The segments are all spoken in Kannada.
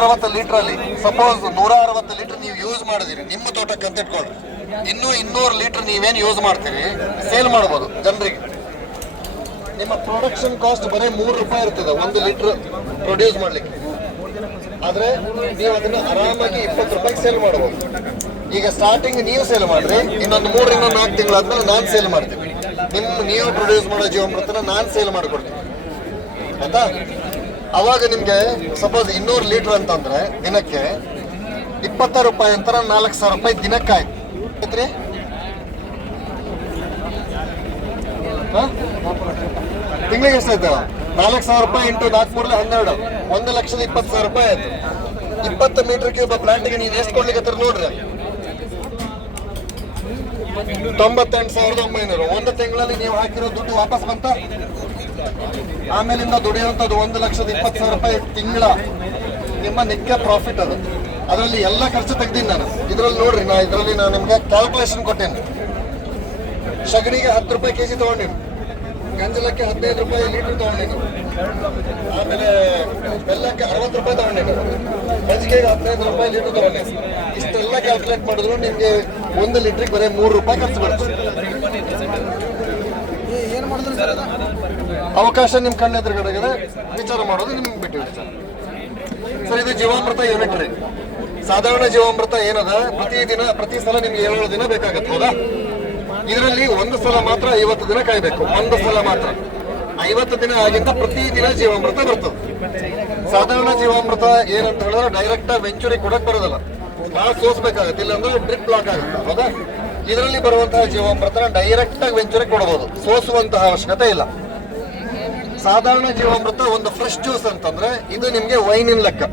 ಅರವತ್ತು ಲೀಟರ್ ಅಲ್ಲಿ ಸಪೋಸ್ ನೂರ ಅರವತ್ತು ಲೀಟರ್ ನೀವು ಯೂಸ್ ಮಾಡಿದಿರಿ, ನಿಮ್ಮ ತೋಟಕ್ಕೆ ಅಂತ ಇಟ್ಕೊಳ್ಳಿ ಇನ್ನೂ ಇನ್ನೂರು ಲೀಟರ್ ನೀವೇನು ಯೂಸ್ ಮಾಡ್ತೀರಿ ಸೇಲ್ ಮಾಡ್ಬೋದು ಜನರಿಗೆ. ನಿಮ್ಮ ಪ್ರೊಡಕ್ಷನ್ ಕಾಸ್ಟ್ ಬರೀ ಮೂರು ರೂಪಾಯಿ ಇರ್ತದೆ, ಒಂದು ಲೀಟರ್ ಪ್ರೊಡ್ಯೂಸ್ ಮಾಡ್ಲಿಕ್ಕೆ. ಆದ್ರೆ ನೀವು ಅದನ್ನ ಆರಾಮಾಗಿ ಇಪ್ಪತ್ತು ರೂಪಾಯಿಗೆ ಸೇಲ್ ಮಾಡ್ಬೋದು. ಈಗ ಸ್ಟಾರ್ಟಿಂಗ್ ನೀವು ಸೇಲ್ ಮಾಡ್ರಿ, ಇನ್ನೊಂದು ಮೂರರಿಂದ ನಾಲ್ಕು ತಿಂಗಳಾದ್ಮೇಲೆ ನಾನು ಸೇಲ್ ಮಾಡ್ತೀನಿ. ನಿಮ್ಮ, ನೀವು ಪ್ರೊಡ್ಯೂಸ್ ಮಾಡೋ ಜೀವಾಮೃತನ ನಾನು ಸೇಲ್ ಮಾಡಿಕೊಡ್ತೀನಿ. ಆಯ್ತಾ? ಅವಾಗ ನಿಮಗೆ ಸಪೋಸ್ ಇನ್ನೂರು ಲೀಟರ್ ಅಂತಂದ್ರೆ ದಿನಕ್ಕೆ ಇಪ್ಪತ್ತಾರು ರೂಪಾಯಿ ಅಂತರ ನಾಲ್ಕು ಸಾವಿರ ರೂಪಾಯಿ ದಿನಕ್ಕೆ ಆಯ್ತು. ಆಯ್ತ್ರಿ? ತಿಂಗಳಿಗೆ ಎಷ್ಟಾಯ್ತು ನಾಲ್ಕು ಸಾವಿರ ರೂಪಾಯಿ ಇಂಟು ನಾಲ್ಕು ಹನ್ನೆರಡು. ಒಂದು ಲಕ್ಷದ ಇಪ್ಪತ್ತು ಸಾವಿರ ರೂಪಾಯಿ ಆಯ್ತು. ಇಪ್ಪತ್ತು ಮೀಟರ್ ಕ್ಯೂಬ್ ಪ್ಲಾಂಟ್ಗೆ ನೀವು ಎಷ್ಟು ಕೊಡ್ಲಿಕ್ಕೆ ನೋಡ್ರಿ. ತೊಂಬತ್ತೆಂಟು ಸಾವಿರದ ಒಂಬೈನೂರು. ಒಂದು ತಿಂಗಳಲ್ಲಿ ನೀವು ಹಾಕಿರೋ ದುಡ್ಡು ವಾಪಸ್ ಬಂತ? ಆಮೇಲಿಂದ ದುಡಿಯುವಂಥದ್ದು ಒಂದು ಲಕ್ಷದ ಇಪ್ಪತ್ತು ಸಾವಿರ ರೂಪಾಯಿ ತಿಂಗಳ ನಿಮ್ಮ ನಿತ್ಯ ಪ್ರಾಫಿಟ್ ಅದು. ಅದರಲ್ಲಿ ಎಲ್ಲ ಖರ್ಚು ತೆಗ್ದೀನಿ ನಾನು. ಇದರಲ್ಲಿ ನೋಡ್ರಿ, ನಾ ಇದರಲ್ಲಿ ನಾನು ನಿಮ್ಗೆ ಕ್ಯಾಲ್ಕುಲೇಷನ್ ಕೊಟ್ಟೇನೆ. ಸಗಣಿಗೆ ಹತ್ತು ರೂಪಾಯಿ ಕೆಜಿ ತಗೊಂಡಿನಿ. ಗಂಜಲಕ್ಕೆ ಹದಿನೈದು ರೂಪಾಯಿ ಲೀಟರ್ ತಗೊಂಡಿನಿ. ಆಮೇಲೆ ಬೆಲ್ಲಕ್ಕೆ ಅರವತ್ತು ರೂಪಾಯಿ ತಗೊಂಡಿನಿ. ಮಜ್ಜಿಗೆಗೆ ಹದಿನೈದು ರೂಪಾಯಿ ಲೀಟರ್ ತಗೊಂಡೆ ಇಷ್ಟೆಲ್ಲ ಕ್ಯಾಲ್ಕುಲೇಟ್ ಮಾಡಿದ್ರು ನಿಮಗೆ ಒಂದು ಲೀಟ್ರಿಗೆ ಬರೀ ಮೂರು ರೂಪಾಯಿ ಖರ್ಚು ಬರುತ್ತೆ ಏನು ಮಾಡಿದ್ರು ಸರ್ ಅದು ಅವಕಾಶ ನಿಮ್ಮ ಕಣ್ಣ ಎದುರುಗಡೆ ಇದೆ ವಿಚಾರ ಮಾಡೋದು ನಿಮ್ಗೆ ಬಿಟ್ಟು ಸರ್. ಇದು ಜೀವಾಮೃತ ಯೂನಿಟ್ ರೀ. ಸಾಧಾರಣ ಜೀವಾಮೃತ ಏನದ? ಪ್ರತಿ ದಿನ, ಪ್ರತಿ ಸಲ ನಿಮ್ಗೆ ಏಳು ದಿನ ಬೇಕಾಗತ್ತೆ, ಹೌದಾ? ಇದರಲ್ಲಿ ಒಂದು ಸಲ ಮಾತ್ರ ಐವತ್ತು ದಿನ ಕಾಯ್ಬೇಕು, ಒಂದು ಸಲ ಮಾತ್ರ. ಐವತ್ತು ದಿನ ಆಗಿಂದ ಪ್ರತಿ ದಿನ ಜೀವಾಮೃತ ಬರ್ತದೆ. ಸಾಧಾರಣ ಜೀವಾಮೃತ ಏನಂತ ಹೇಳಿದ್ರೆ ಡೈರೆಕ್ಟ್ ವೆಂಚುರಿ ಕೊಡಕ್ ಬರೋದಲ್ಲ. ಬಹಳ ಸೋಸ್ಬೇಕಾಗತ್ತೆ ಇಲ್ಲಾಂದ್ರೆ ಡ್ರಿಪ್ ಬ್ಲಾಕ್ ಆಗುತ್ತೆ, ಹೌದಾ? ಇದರಲ್ಲಿ ಬರುವಂತಹ ಜೀವಾಮೃತನ ಡೈರೆಕ್ಟ್ ಆಗಿ ವೆಂಚುರಿ ಕೊಡಬಹುದು ಸೋಸುವಂತಹ ಅವಶ್ಯಕತೆ ಇಲ್ಲ. ಸಾಧಾರಣ ಜೀವಾಮೃತ ಒಂದು ಫ್ರೆಶ್ ಜ್ಯೂಸ್ ಅಂತಂದ್ರೆ ಇದು ನಿಮ್ಗೆ ವೈನಿನ ಲೆಕ್ಕ.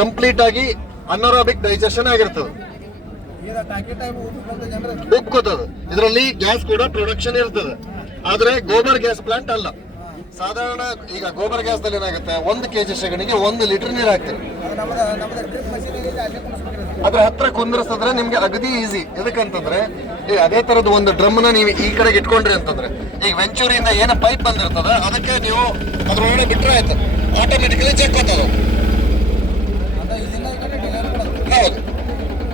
ಕಂಪ್ಲೀಟ್ ಆಗಿ ಅನರಾಬಿಕ್ ಡೈಜೆಷನ್ ಆಗಿರ್ತದೆ. ಉಪ್ಕೋತದೆ ಇದರಲ್ಲಿ ಗ್ಯಾಸ್ ಕೂಡ ಪ್ರೊಡಕ್ಷನ್ ಇರ್ತದೆ. ಆದ್ರೆ ಗೋಬರ್ ಗ್ಯಾಸ್ ಪ್ಲಾಂಟ್ ಅಲ್ಲ. ಸಾಧಾರಣ ಈಗ ಗೋಬರ್ ಗ್ಯಾಸ್ ದಲ್ಲಿ ಏನಾಗುತ್ತೆ ಒಂದು ಕೆಜಿ ಸೆಗಣಿಗೆ ಒಂದು ಲೀಟರ್ ನೀರು ಹಾಕ್ತೀರಿ. ಅದ್ರ ಹತ್ರ ಕುಂದ್ರಸಿದ್ರೆ ನಿಮ್ಗೆ ಅಗದಿ ಈಸಿ ಎದಕ್ಕಂತಂದ್ರೆ ಈಗ ಅದೇ ತರದ ಒಂದು ಡ್ರಮ್ನ ನೀವು ಈ ಕಡೆಗೆ ಇಟ್ಕೊಂಡ್ರಿ ಅಂತಂದ್ರೆ ಈಗ ವೆಂಚೂರಿಯಿಂದ ಏನು ಪೈಪ್ ಬಂದಿರ್ತದ ಅದಕ್ಕೆ ನೀವು ಅದ್ರೊಳಗಡೆ ಬಿಟ್ರೆ ಆಯ್ತು. ಆಟೋಮೆಟಿಕಲಿ ಚೆಕ್ ಹೋಗ್ತದ ಹೌದು.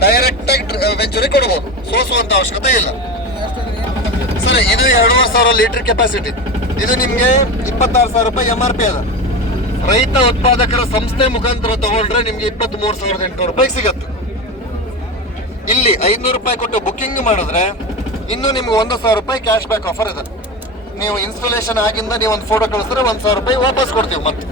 ಡೈರೆಕ್ಟ್ ಆಗಿ ವೆಂಚೂರಿ ಕೊಡ್ಬೋದು. ಸೋಸುವಂತ ಅವಶ್ಯಕತೆ ಇಲ್ಲ. ಸರಿ ಇದು ಎರಡೂವರೆ ಸಾವಿರ ಲೀಟರ್ ಕೆಪಾಸಿಟಿ ಇದು ನಿಮ್ಗೆ ಇಪ್ಪತ್ತಾರು ಸಾವಿರ ರೂಪಾಯಿ ಎಂ ಆರ್ ಪಿ ಅದ. ರೈತ ಉತ್ಪಾದಕರ ಸಂಸ್ಥೆ ಮುಖಾಂತರ ತಗೊಂಡ್ರೆ ನಿಮ್ಗೆ ಇಪ್ಪತ್ತ್ ಮೂರು ಸಾವಿರದ ಎಂಟುನೂರು ರೂಪಾಯಿ ಸಿಗತ್ತೆ. ಇಲ್ಲಿ ಐದ್ನೂರು ರೂಪಾಯಿ ಕೊಟ್ಟು ಬುಕ್ಕಿಂಗ್ ಮಾಡಿದ್ರೆ ಇನ್ನು ನಿಮ್ಗೆ ಒಂದು ಸಾವಿರ ರೂಪಾಯಿ ಕ್ಯಾಶ್ ಬ್ಯಾಕ್ ಆಫರ್ ಇದೆ. ನೀವು ಇನ್ಸ್ಟಾಲೇಷನ್ ಆಗಿಂದ ನೀವು ಒಂದು ಫೋಟೋ ಕಳಿಸಿದ್ರೆ ಒಂದು ಸಾವಿರ ರೂಪಾಯಿ ವಾಪಸ್ ಕೊಡ್ತೀವಿ ಮತ್ತೆ.